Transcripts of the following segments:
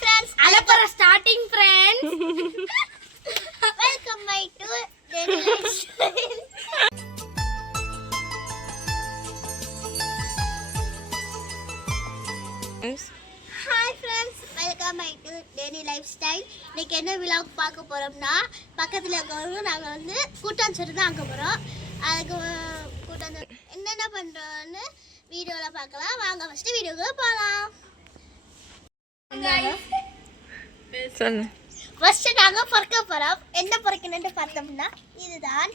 friends. Alapara starting friends. Welcome my to daily lifestyle. Hi friends, welcome my to daily lifestyle. இன்னைக்கு என்ன vlog பார்க்க போறோம்னா பக்கத்துல இருக்கவங்க நாங்க வந்து கூட்டாஞ்சோறு தான் ஆக்க போறோம். அதுக்கு கூட்டாஞ்சோறு என்னென்ன பண்றோம்னு வீடியோல பார்க்கலாம். வாங்க ஃபர்ஸ்ட் வீடியோக்கு போலாம். சொல்லு. ஃபர்ஸ்ட் நாங்க பொறுக்க போறோம். என்ன பொறுக்கணும்னு பார்த்தோம்னா இதுதான்.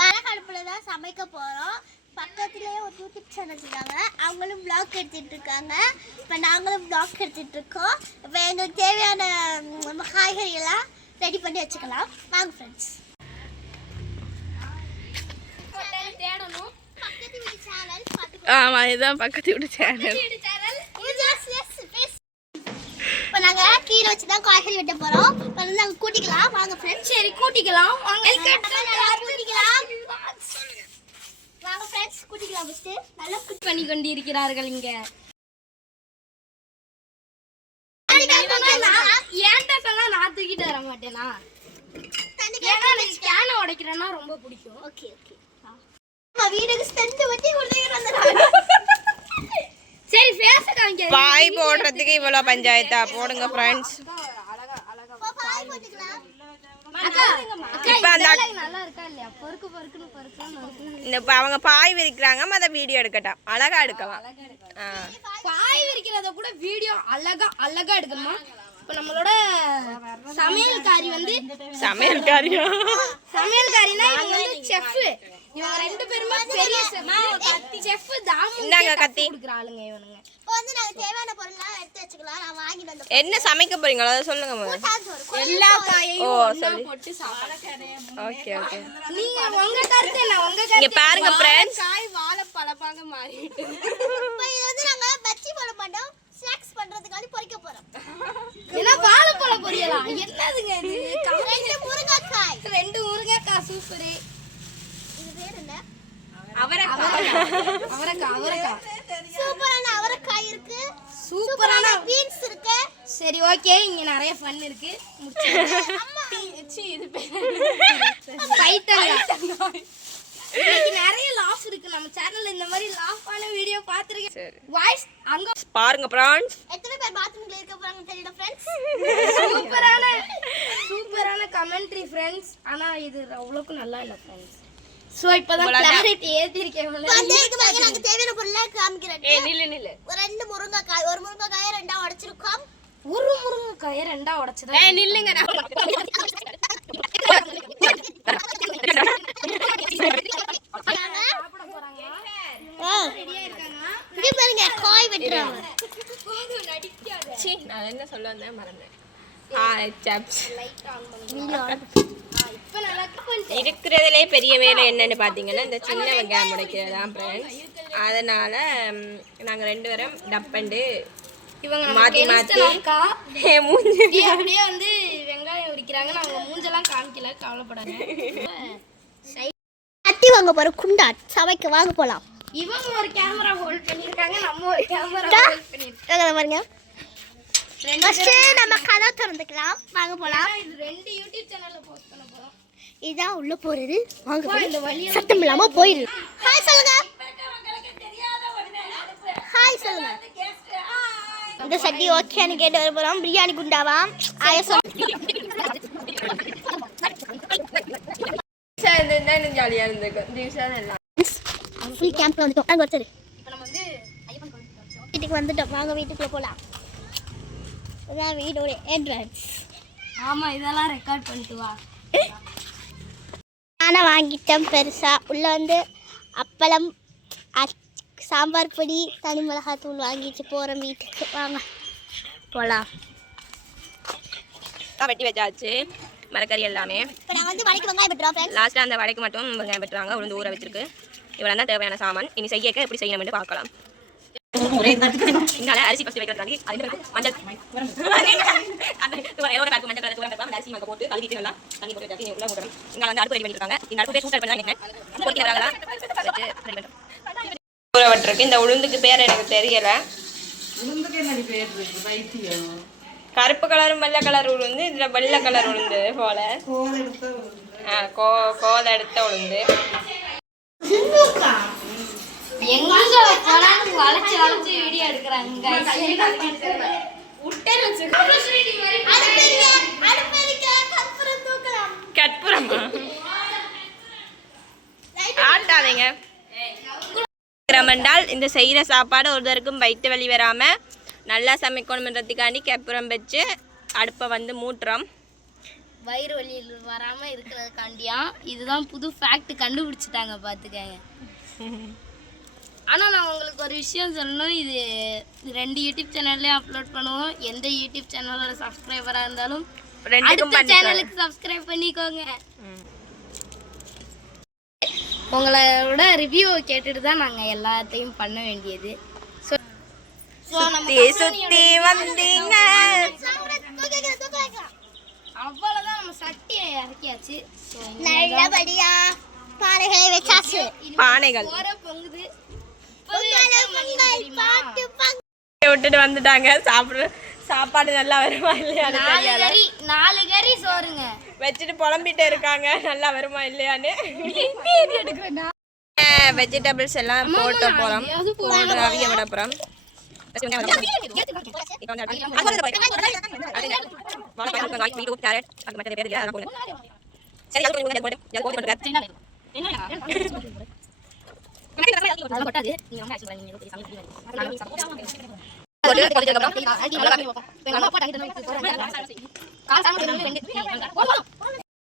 வரகடுப்புல தான் சமைக்க போறோம். பக்கத்துலேயே ஒரு யூடியூப் சேனல் வச்சுருக்காங்க. அவங்களும் vlog எடுத்துகிட்டு இருக்காங்க. இப்போ நாங்களும் vlog எடுத்துகிட்டு இருக்கோம். இப்போ எங்களுக்கு தேவையான காய்கறியெல்லாம் ரெடி பண்ணி வச்சுக்கலாம். வாங்க ஃப்ரெண்ட்ஸ். ஆமாம், இதுதான் பக்கத்து வீட்டு சேனல். இப்போ நாங்கள் கீழே வச்சு தான் காய்கறி வெட்ட போகிறோம். இப்போ வந்து நாங்கள் கூட்டிக்கலாம். வாங்க ஃப்ரெண்ட்ஸ். சரி கூட்டிக்கலாம். வாங்க கூட்டிக்கலாம். வாங்க फ्रेंड्स கூட்டிக்கலாம். ஃபர்ஸ்ட் நல்லா குக் பண்ணி கொண்டு இருக்கிறார்கள் இங்க. ஏன்டா சொன்னா நான் தூக்கிட்டு வர மாட்டேனா? ஏன்னா எனக்கு கேன உடைக்கிறேன்னா ரொம்ப பிடிக்கும். Okay okay. நம்ம வீட்டுக்கு ஸ்டெண்ட் வட்டி கொடுத்துட்டு வந்தறாங்க. சரி ஃபேஸ் காமிங்க. பாய் போடுறதுக்கு இவ்வளவு பஞ்சாயத்தா போடுங்க फ्रेंड्स. அழகா பாய் போட்டுக்கலாம். இப்ப அந்த நல்லா இருக்கா இல்லையா? பொறுக்குன்னு இந்த அவங்க பாய் விரிக்கிறாங்க. அத வீடியோ எடுக்கட்டும். அழகா எடுக்கலாம். பாய் விரிக்கிறத கூட வீடியோ அழகா எடுக்கணுமா? இப்ப நம்மளோட சமையல்காரி வந்து சமையல்காரினா இவங்க வந்து செஃப். இவங்க ரெண்டு பேருமே பெரிய செஃப். தாமு இந்தாங்க கத்தி குடுக்குறாளுங்க இவனுங்க. இப்போ வந்து நாங்க தேவையான பொருள்லாம் எடுத்து வச்சுக்கலாம். நான் வாங்கிட்டு வந்து என்ன சமைக்க போறீங்களோ அத சொல்லுங்க முதல்ல. எல்லா காயையும் ஒண்ணா போட்டு சாப்பிடலாம். Okay okay. நீங்க உங்க கருத்து என்ன? உங்க கருத்து இங்க பாருங்க फ्रेंड्स. காய் வாழைப்பழமாக மாறிட்டு. இப்போ இது வந்து நாங்க பச்சி போட மாட்டோம். ஸ்நாக்ஸ் பண்றதுக்காக பொரிக்க போறோம். என்ன வாழைப்பழம் பொரியலா? என்னதுங்க இது? ரெண்டு முருங்கைக்காய் சூப்பர். இது பேர் என்ன? அவரைக்காய். சூப்பரான அவரைக்காய் இருக்கு. சூப்பரான பீன்ஸ் இருக்கு. சரி ஓகே, இங்க நிறைய ஃபன் இருக்கு. அம்மா இது பைத்தங்க. இன்னைக்கு நிறைய லாஃப் இருக்கு. நம்ம சேனல்ல இந்த மாதிரி லாஃபான வீடியோ பாத்துருக்கேன். வாய்ஸ் அங்க பாருங்க फ्रेंड्स. எத்தனை பேர் பாத்ரூம்ல இருக்க போறாங்க தெரியல फ्रेंड्स. சூப்பரான கமெண்ட்ரி फ्रेंड्स. ஆனா இது அவ்வளவுக்கு நல்லா இல்ல फ्रेंड्स. சோ இப்போதான் கிளாரிட்டி ஏத்தி இருக்கேன். வந்து இது பாருங்க, நாங்க தேவையான பொருளை காமிக்கிறேன். நில்லு. ஒரு ரெண்டு முருங்கைக்காய், ஒரு முருங்கைக்காயை ரெண்டா உடைச்சிருக்கோம். ஒரு முருங்கைக்காயை ரெண்டா உடைச்சதா? நில்லுங்க. இங்க பாருங்க காய் வெட்டுறாங்க. சீ, நான் என்ன சொல்ல வந்தேன் மறந்தேன். Hi chops. இப்போ நல்லா இருக்கிறதுலே பெரிய வேலை என்னன்னு பார்த்தீங்கன்னா இந்த சின்ன வெங்காயம் உடைக்கிறது தான் ஃப்ரெண்ட்ஸ். அதனால நாங்கள் ரெண்டு பேரும் டப்பண்டு இவங்க மாற்றி மூஞ்சி அப்படியே வந்து வெங்காயம் உரிக்கிறாங்க. நாங்கள் மூஞ்செல்லாம் காமிக்கல, கவலைப்படாங்க. கத்தி வாங்க போகிற குண்டா சமைக்க வாங்க போகலாம். இவங்க ஒரு கேமரா ஹோல்ட் பண்ணியிருக்காங்க, நம்ம ஒரு கேமரா ஹோல்ட் பண்ணியிருக்காங்க. பாருங்க ஃபர்ஸ்ட் நம்ம கதை திறந்துக்கலாம். வாங்க போகலாம். இது ரெண்டு யூடியூப் சேனல்ல போஸ்ட் பண்ண போறோம். இதான் உள்ள போறது. வாங்க போய் சத்தம் இல்லாம போயிரு. ஹாய் சொல்லுங்க. ஹாய் சொல்லுங்க. இந்த சட்டி ஓகேன்னு கேட்டு வர போறோம். பிரியாணி குண்டாவா? ஆயசம் ஜாலியா இருந்திருக்கும். ஃபுல் கேம்ப்ல வந்துட்டோம். அங்க வச்சது நம்ம வந்து ஐயப்பன் கோயில் வீட்டுக்கு வந்துட்டோம். வாங்க வீட்டுக்குள்ள போலாம். இதான் வீடோட என்ட்ரன்ஸ். ஆமா, இதெல்லாம் ரெக்கார்ட் பண்ணிட்டு வா. நானும் வாங்கிட்டேன் பெருசா. உள்ள வந்து அப்பளம், சாம்பார் பொடி, தனி மிளகாத்தூள் வாங்கிட்டு போறோம் வீட்டுக்கு. வாங்க போலாம். வெட்டி வச்சாச்சு மரக்கறி எல்லாமே. இப்போ நான் வந்து வடைக்கு வெங்காயம் வெட்டுறோம் ஃப்ரெண்ட்ஸ். லாஸ்ட்டாக அந்த வடைக்கு மட்டும் வெங்காயம் வெட்டுறாங்க. உளுந்து ஊற வச்சிருக்கு. இவ்வளோ தான் தேவையான சாமான். இனி செய்யக்க எப்படி செய்யணும்னு பார்க்கலாம். இங்கால அரிசி ஃபஸ்ட்டு வைக்கிறதுக்காண்டி மஞ்சள் அரிசி மக்க போட்டு கழுவிட்டு நல்லா தண்ணி போட்டு உள்ள போட்டுறோம். இங்கே வந்து அடுப்பு ரெடி பண்ணிருக்காங்க. இந்த அடுப்பு சூப்பர் பண்ணி ஊற விட்டுருக்கு. இந்த உளுந்துக்கு பேர் எனக்கு தெரியல. உளுந்துக்கு என்னடி பேர் இருக்கு? பைத்தியம். கருப்பு கலரும் வெள்ளை கலர் உளுந்து, இதுல வெள்ளை கலர் உளுந்து போல. கோல எடுத்த உளுந்து. எங்க போனாலும் வளைச்சு வளைச்சு வீடியோ எடுக்கிறாங்க. கற்பூரமா ஆட்டாதீங்க. என்றால் இந்த செய்கிற சாப்பாடு ஒருத்தருக்கும் வயிற்று வலி வராமல் நல்லா சமைக்கணுன்றதுக்காண்டி கற்பூரம் வச்சு அடுப்பை வந்து மூட்டுறோம். வயிறு வலி வராமல் இருக்கிறதுக்காண்டியா. இதுதான் புது ஃபேக்ட் கண்டுபிடிச்சிட்டாங்க, பார்த்துக்கங்க. ஆனால் நான் உங்களுக்கு ஒரு விஷயம் சொல்லணும். இது 2 யூடியூப் சேனல்லையும் அப்லோட் பண்ணுவோம். எந்த யூடியூப் சேனலோட சப்ஸ்கிரைபராக இருந்தாலும் அடுத்த சேனலுக்கு சப்ஸ்கிரைப் பண்ணிக்கோங்க. உங்களோட ரிவ்யூ கேட்டுட்டு தான் நாங்கள் எல்லாத்தையும் பண்ண வேண்டியது. சுத்தி வந்தீங்க. அவ்வளோதான், நம்ம சட்டியை இறக்கியாச்சு. நல்லபடியா பானைகளை வச்சாச்சு. பானைகள் பொங்குது. விட்டுட்டு வந்துட்டாங்க. சாப்பாடு நல்லா வருமா இல்லையான்னு 4 கறி சோறுங்க வச்சுட்டு புலம்பிட்டு இருக்காங்க. நல்லா வருமா இல்லையான்னு. வெஜிடபிள்ஸ் எல்லாம் போட்டு போறோம். போட்டு அவிய விட போறோம்.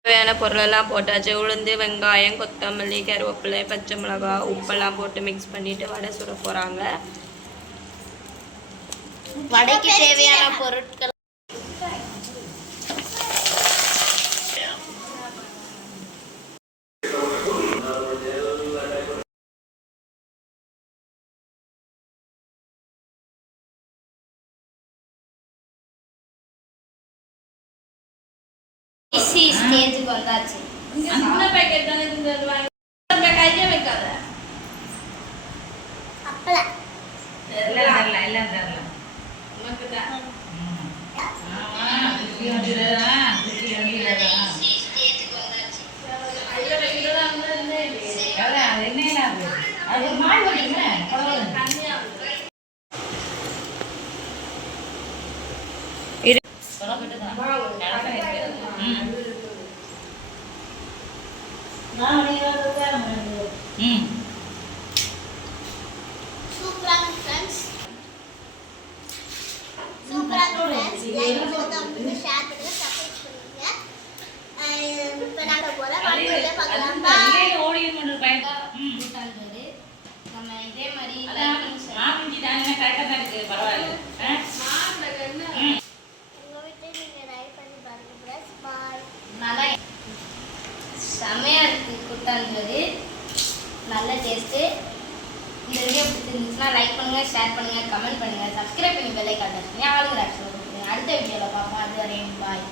தேவையான பொருளெல்லாம் போட்டாச்சு. உளுந்து, வெங்காயம், கொத்தமல்லி, கருவேப்பிலை, பச்சை மிளகாய், உப்பெல்லாம் போட்டு மிக்ஸ் பண்ணிட்டு வடை சுட போறாங்க. வடைக்கு தேவையான பொருட்கள் ஸ்டேஜுக்கு வந்தாச்சு. செமையா இருக்கு கூட்டாஞ்சோறு, நல்ல டேஸ்ட்டு. இந்த வீடியோ பிடிச்சிருந்துச்சுன்னா லைக் பண்ணுங்க, ஷேர் பண்ணுங்க, கமெண்ட் பண்ணுங்க, சப்ஸ்கிரைப் பண்ணி பெல் ஐகான் டச் பண்ணி ஆளுங்க அடுத்த வீடியோவில் பார்ப்போம். அது வரையும் பாய்.